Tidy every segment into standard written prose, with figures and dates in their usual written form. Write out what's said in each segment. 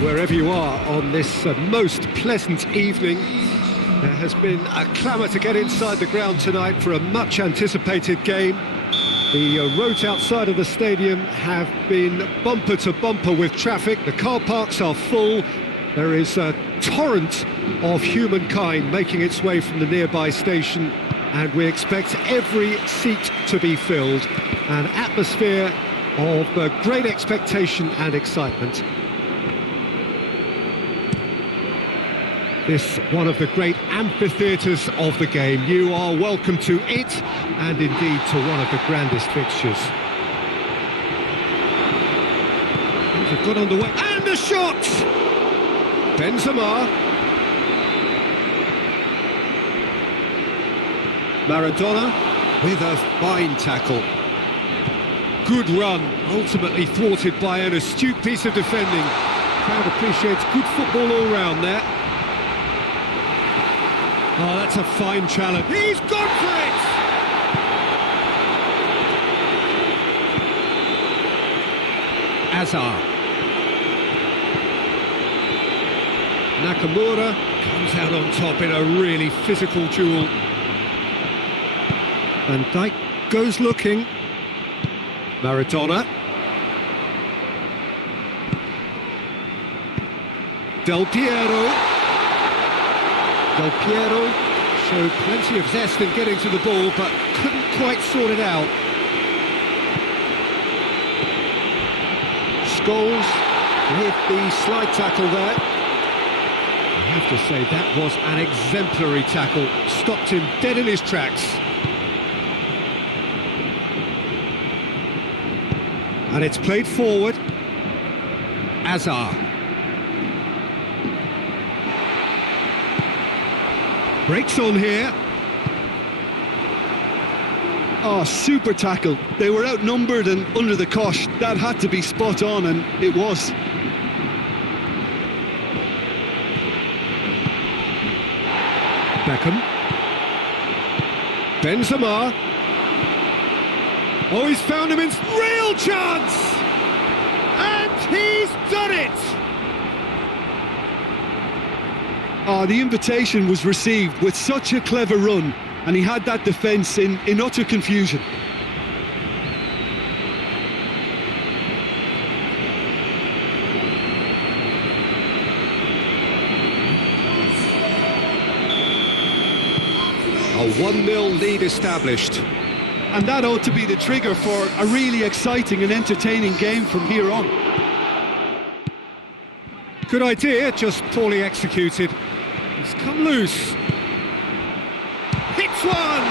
wherever you are on this most pleasant evening. There has been a clamour to get inside the ground tonight for a much-anticipated game. The roads outside of the stadium have been bumper to bumper with traffic. The car parks are full. There is a torrent of humankind making its way from the nearby station, and we expect every seat to be filled. An atmosphere of great expectation and excitement. This one of the great amphitheatres of the game. You are welcome to it, and indeed to one of the grandest fixtures. Things have got underway, and a shot! Benzema. Maradona with a fine tackle. Good run, ultimately thwarted by an astute piece of defending. Crowd appreciates good football all round there. Oh, that's a fine challenge. He's gone for it! Azar. Nakamura comes out on top in a really physical duel. Van Dijk goes looking. Maradona. Del Piero showed plenty of zest in getting to the ball, but couldn't quite sort it out. Scholes with the slide tackle there. I have to say, that was an exemplary tackle. Stopped him dead in his tracks. And it's played forward. Azar. Breaks on here. Oh, super tackle. They were outnumbered and under the cosh. That had to be spot on, and it was. Beckham. Benzema. Oh, he's found him in real chance! And he's done it! Oh, the invitation was received with such a clever run, and he had that defence in utter confusion. A 1-0 lead established. And that ought to be the trigger for a really exciting and entertaining game from here on. Good idea, just poorly executed. He's come loose. Hits one!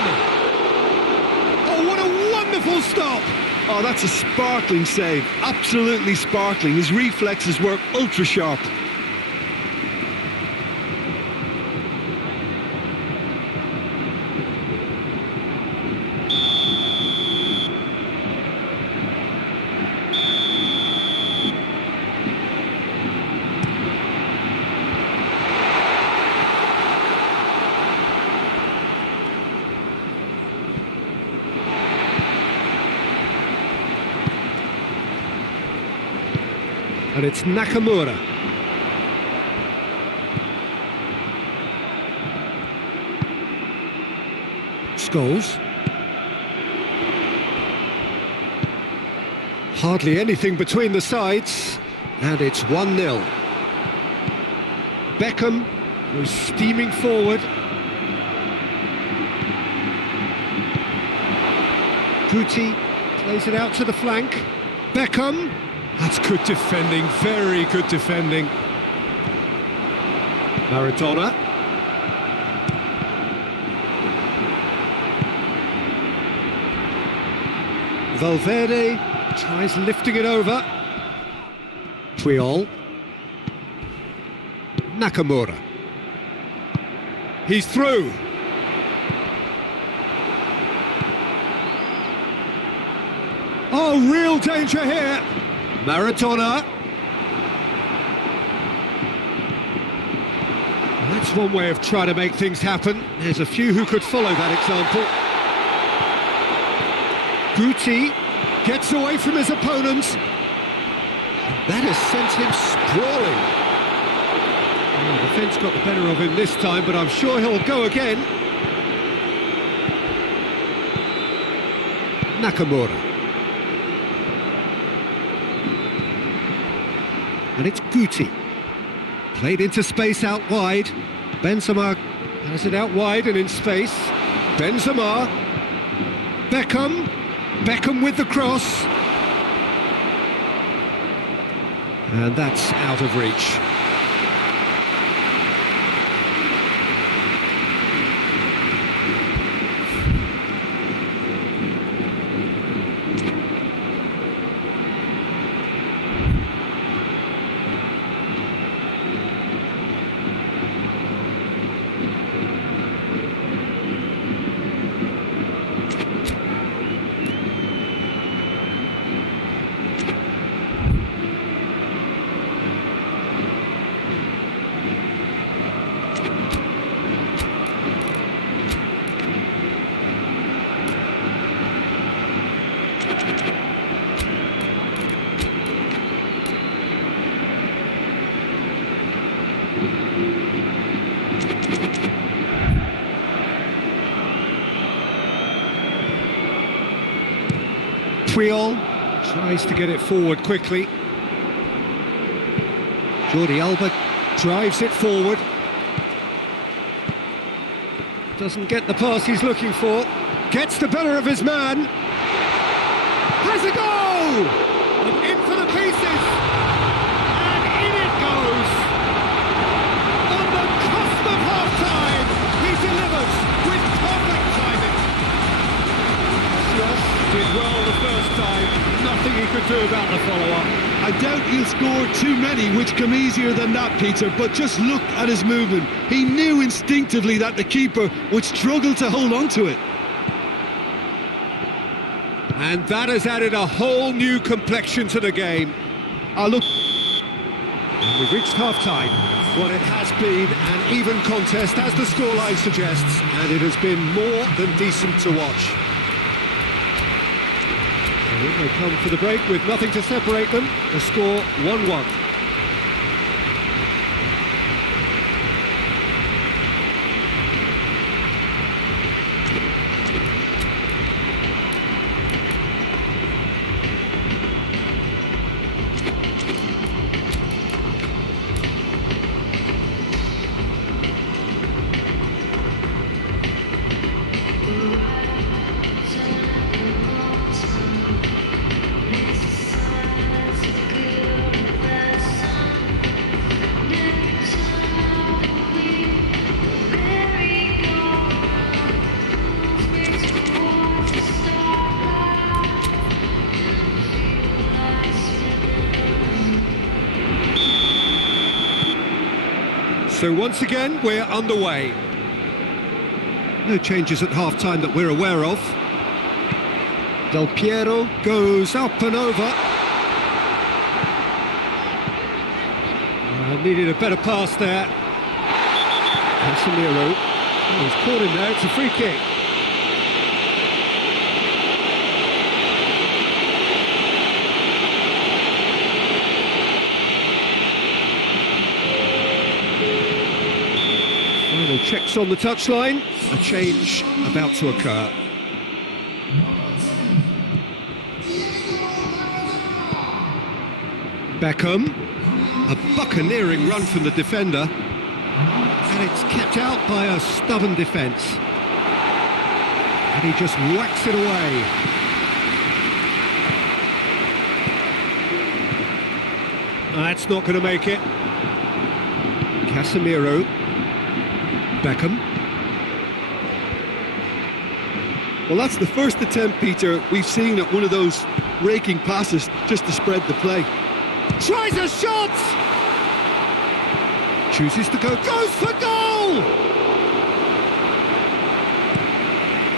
Oh, what a wonderful stop! Oh, that's a sparkling save. Absolutely sparkling. His reflexes were ultra sharp. And it's Nakamura. Scholes. Hardly anything between the sides, and it's 1-0. Beckham was steaming forward. Guti plays it out to the flank. Beckham. That's good defending, very good defending. Maradona. Valverde tries lifting it over. Puyol. Nakamura. He's through. Oh, real danger here. Maradona. That's one way of trying to make things happen. There's a few who could follow that example. Guti gets away from his opponents. That has sent him sprawling. Oh, the defence got the better of him this time, but I'm sure he'll go again. Nakamura. And it's Guti. Played into space out wide. Benzema has it out wide and in space. Benzema. Beckham. Beckham with the cross. And that's out of reach. Puyol tries to get it forward quickly. Jordi Alba drives it forward. Doesn't get the pass he's looking for. Gets the better of his man. Has a goal! And in for the pieces. And in it goes. On the cusp of half-time, he delivers with perfect timing. Yes, did well the first time. Nothing he could do about the follow-up. I doubt he'll score too many which come easier than that, Peter, but just look at his movement. He knew instinctively that the keeper would struggle to hold on to it. And that has added a whole new complexion to the game. Look. And we've reached half-time. Well, it has been an even contest, as the scoreline suggests, and it has been more than decent to watch. They come for the break with nothing to separate them. The score 1-1. So once again, we're underway. No changes at half-time that we're aware of. Del Piero goes up and over. Needed a better pass there. Casemiro. Oh, he's caught him there, it's a free kick. Checks on the touchline, a change about to occur. Beckham, a buccaneering run from the defender, and it's kept out by a stubborn defence. And he just whacks it away. That's not going to make it. Casemiro. Beckham. Well, that's the first attempt, Peter, we've seen at one of those raking passes just to spread the play. Tries a shot! Chooses to go, goes for goal!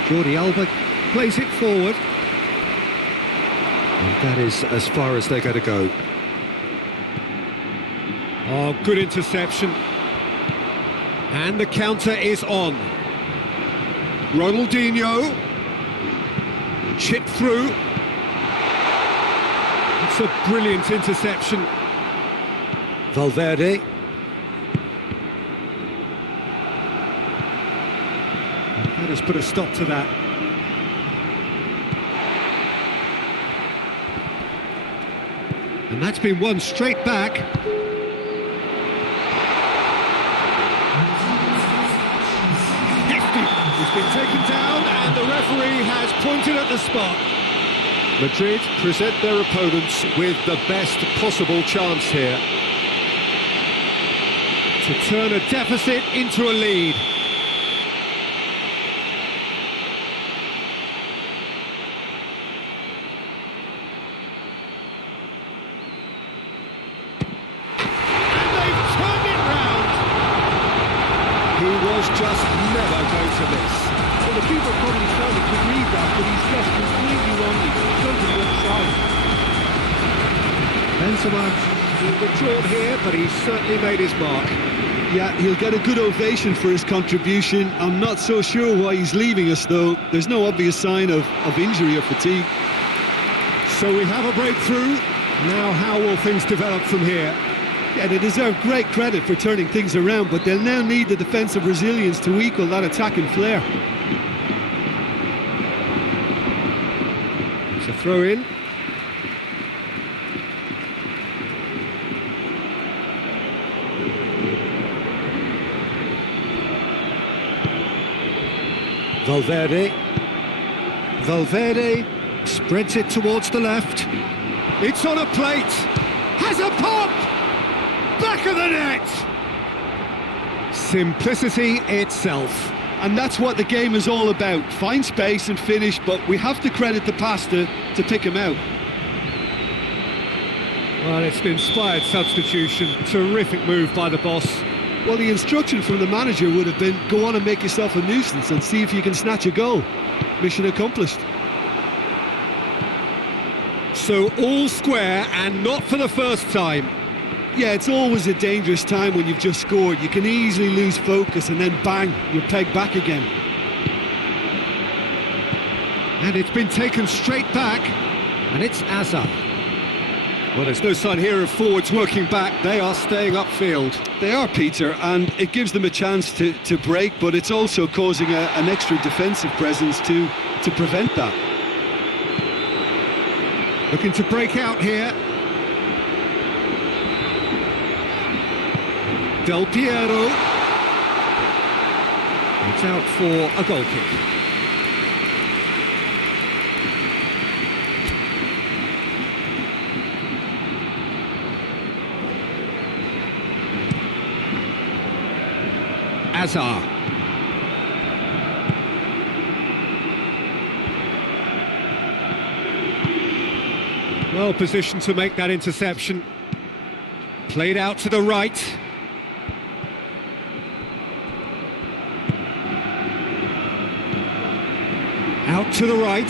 Jordi Alba plays it forward. And that is as far as they're going to go. Oh, good interception. And the counter is on. Ronaldinho. Chip through. It's a brilliant interception. Valverde. That has put a stop to that. And that's been won straight back. Hefty. He's been taken down and the referee has pointed at the spot. Madrid present their opponents with the best possible chance here to turn a deficit into a lead. He was just never going to miss. Well, the keeper probably started to read that, but he's just completely wrong. He's totally offside. Benzema withdrawn here, but he's certainly made his mark. Yeah, he'll get a good ovation for his contribution. I'm not so sure why he's leaving us, though. There's no obvious sign of injury or fatigue. So we have a breakthrough. Now how will things develop from here? Yeah, they deserve great credit for turning things around, but they'll now need the defensive resilience to equal that attacking flair. It's a throw in. Valverde spreads it towards the left. It's on a plate. Has a pop! Back of the net! Simplicity itself. And that's what the game is all about. Find space and finish, but we have to credit the pasta to pick him out. Well, it's an inspired substitution. Terrific move by the boss. Well, the instruction from the manager would have been, go on and make yourself a nuisance and see if you can snatch a goal. Mission accomplished. So all square, and not for the first time. Yeah, it's always a dangerous time when you've just scored. You can easily lose focus and then bang, you're pegged back again. And it's been taken straight back, and it's Hazard. Well, there's no sign here of forwards working back. They are staying upfield. They are, Peter, and it gives them a chance to break, but it's also causing an extra defensive presence to prevent that. Looking to break out here. Del Piero. It's out for a goal kick. Hazard. Well positioned to make that interception. Played out to the right. Out to the right.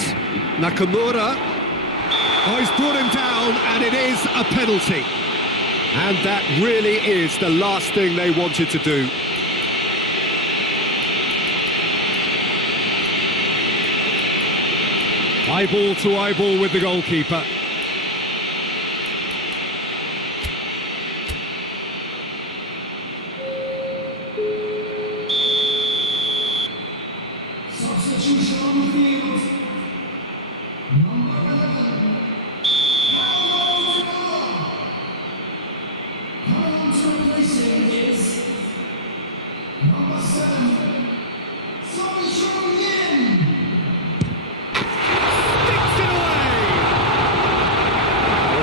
Nakamura. Oh, he's brought him down, and it is a penalty. And that really is the last thing they wanted to do. Eyeball to eyeball with the goalkeeper. Substitution on the field. Number 11. Replacing is number 7. Substitution in.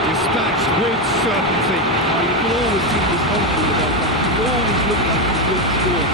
Dispatched with certainty. You can always be confident about that. You always look like you could score.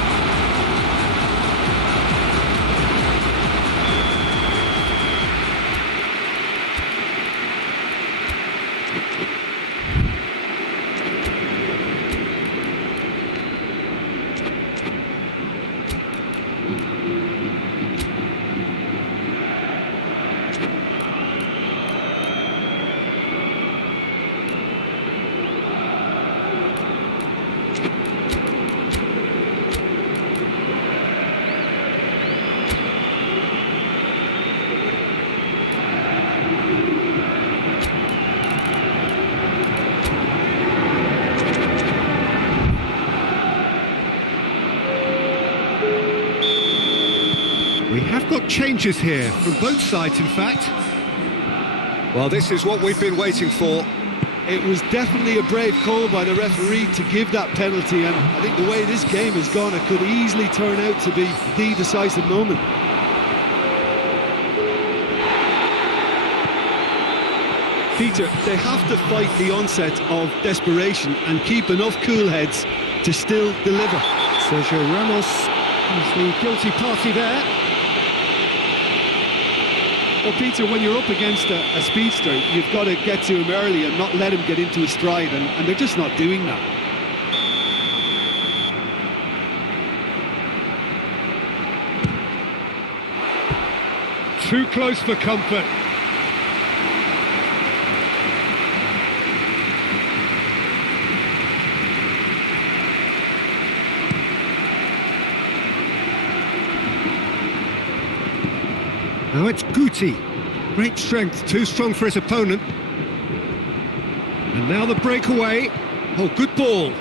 changes here, from both sides in fact. Well, this is what we've been waiting for. It was definitely a brave call by the referee to give that penalty, and I think the way this game has gone, it could easily turn out to be the decisive moment. Peter, they have to fight the onset of desperation and keep enough cool heads to still deliver. Sergio Ramos is the guilty party there. Well, Peter, when you're up against a speedster, you've got to get to him early and not let him get into his stride, and they're just not doing that. Too close for comfort. Now it's Guti. Great strength, too strong for his opponent. And now the breakaway. Oh, good ball.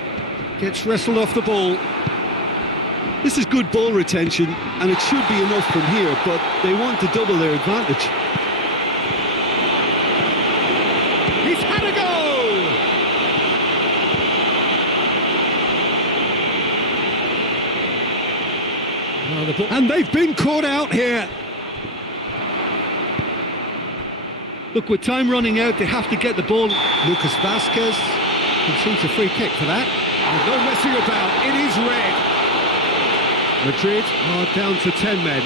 Gets wrestled off the ball. This is good ball retention, and it should be enough from here, but they want to double their advantage. He's had a goal! And they've been caught out here. Look, with time running out, they have to get the ball. Lucas Vazquez concedes a free kick for that. There's no messing about, it is red. Madrid are down to 10 men.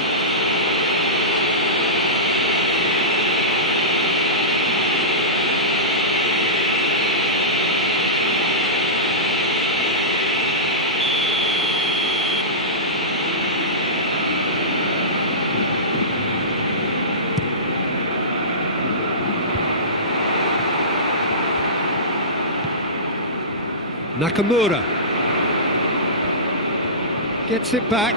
Nakamura gets it back.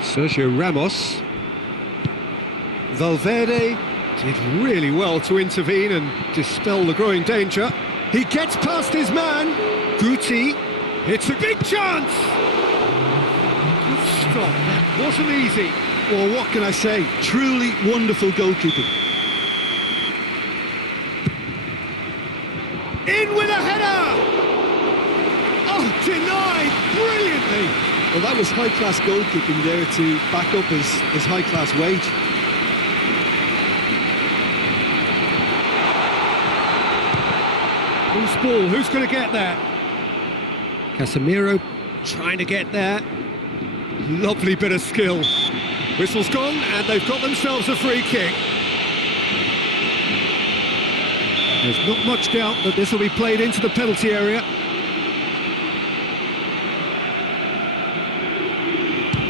Sergio Ramos. Valverde did really well to intervene and dispel the growing danger. He gets past his man. Guti. It's a big chance. Good stop. That wasn't easy. Well, what can I say? Truly wonderful goalkeeping. In with a header! Oh, denied brilliantly! Well, that was high-class goalkeeping there to back up his high-class wage. Loose ball, who's going to get that? Casemiro trying to get there. Lovely bit of skill. Whistle's gone, and they've got themselves a free kick. There's not much doubt that this will be played into the penalty area.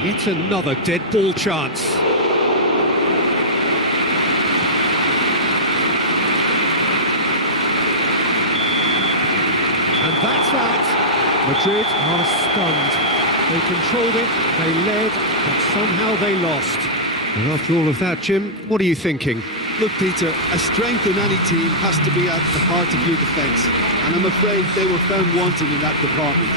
Yet another dead ball chance. And that's that. Madrid are stunned. They controlled it, they led, but somehow they lost. And after all of that, Jim, what are you thinking? Look, Peter, a strength in any team has to be at the heart of your defence, and I'm afraid they were found wanting in that department.